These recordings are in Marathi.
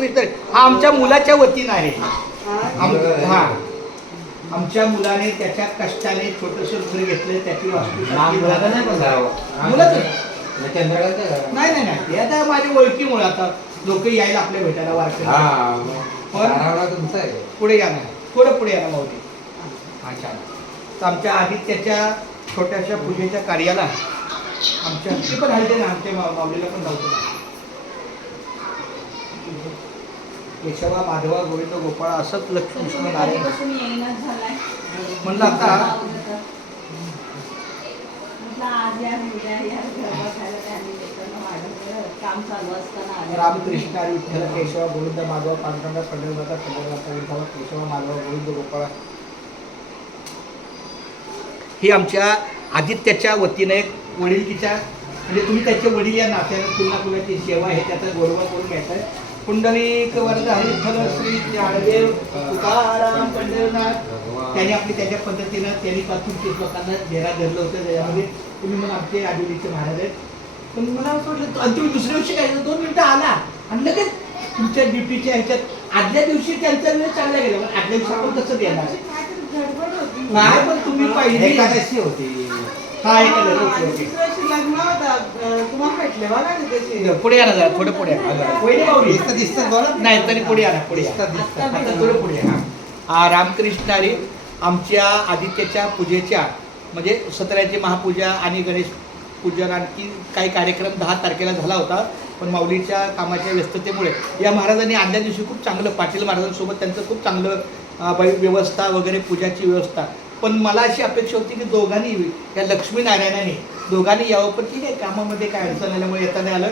रामकृष्ण हा आमच्या मुलाच्या वतीनं आहे. हा. आम- हा. आमच्या मुलाने त्याच्या कष्टाने छोटस घर घेतलं त्याची वास्तू मुलाचं नाही नाही. नाही आता माझ्या ओळखीमुळे आता लोक यायला आपल्या भेटायला हा पण- धारावला तुमचा आहे. पुढे या ना. थोडं पुढे या ना माऊली अच्छा तर आमच्या आदित्याच्या छोट्याशा पूजेच्या कार्याला आमच्या पण हलते ना आमच्या माऊलीला पण धावतो ना केशवा माधवा गोविंद गोपाळ असंच लक्ष्मी कृष्ण नारायण. म्हणलं आता. रामकृष्ण विठ्ठल केशवा गोविंद माधव पांडुरंगा पंढरनाथा पंढरनाथा विठ्ठल केशवा माधव गोविंद गोपाळ. ही आमच्या आदित्याच्या वतीने एक वडिलकीच्या म्हणजे तुम्ही त्याचे वडील या नात्याने पुन्हा कुणाची सेवा आहे त्याचा गोडवा करून घ्यायचा आहे. पुंडलिक वरद हरिठल श्री ज्ञानदेव तुकाराम पंढरनाथ. त्यांनी आपली त्याच्या पद्धतीनं त्यांनी पासून तीस लोकांना घेरा धरलं होतं त्याच्यामध्ये तुम्ही मग आमचे आदिवासीचे महाराज आहेत. पण मला असं वाटलं तुम्ही दुसऱ्या दिवशी काय झालं, दोन मिनिटं आला. आणि लगेच तुमच्या ड्युटीच्या ह्याच्यात आदल्या दिवशी त्यांचा वेळ चांगला गेला पण आदल्या दिवशी आपण कसं होती. नाही पण तुम्ही पाहिजे होती. हा होतं. पुढे या ना जरा थोडं पुढे या. बरं. नाही तरी पुढे या ना पुढे या. आता थोडं पुढे. हा. रामकृष्ण हरी आमच्या आदित्याच्या पूजेच्या म्हणजे सतराची महापूजा आणि गणेश पूजन आणखी काही कार्यक्रम दहा तारखेला झाला होता. पण माऊलीच्या कामाच्या व्यस्ततेमुळे या महाराजांनी आदल्या दिवशी खूप चांगलं पाटील महाराजांसोबत त्यांचं खूप चांगलं व्यवस्था वगैरे पूजाची व्यवस्था. पण मला अशी अपेक्षा होती की दोघांनी या लक्ष्मीनारायणाने दोघांनी यावं पण ठीक आहे कामामध्ये काय अडचण आल्यामुळे येता नाही आलं.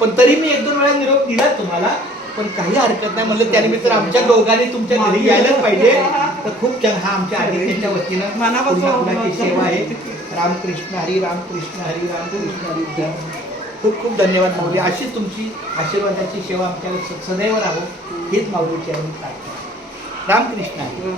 पण तरी मी एक दोन वेळा निरोप दिला तुम्हाला पण काही हरकत नाही म्हणलं. त्यानिमित्त आमच्या दोघांनी तुमच्या घरी यायलाच पाहिजे. तर खूप छान हा आमच्या आदित्याच्या वतीनं मनापासून सेवा आहे. रामकृष्ण हरी रामकृष्ण हरी रामकृष्ण हरी. खूप खूप धन्यवाद माऊली. अशीच तुमची आशीर्वादाची सेवा आमच्यावर स- सदैव राहो. हीच माऊलीची आहे मी प्रार्थना. रामकृष्ण हरी.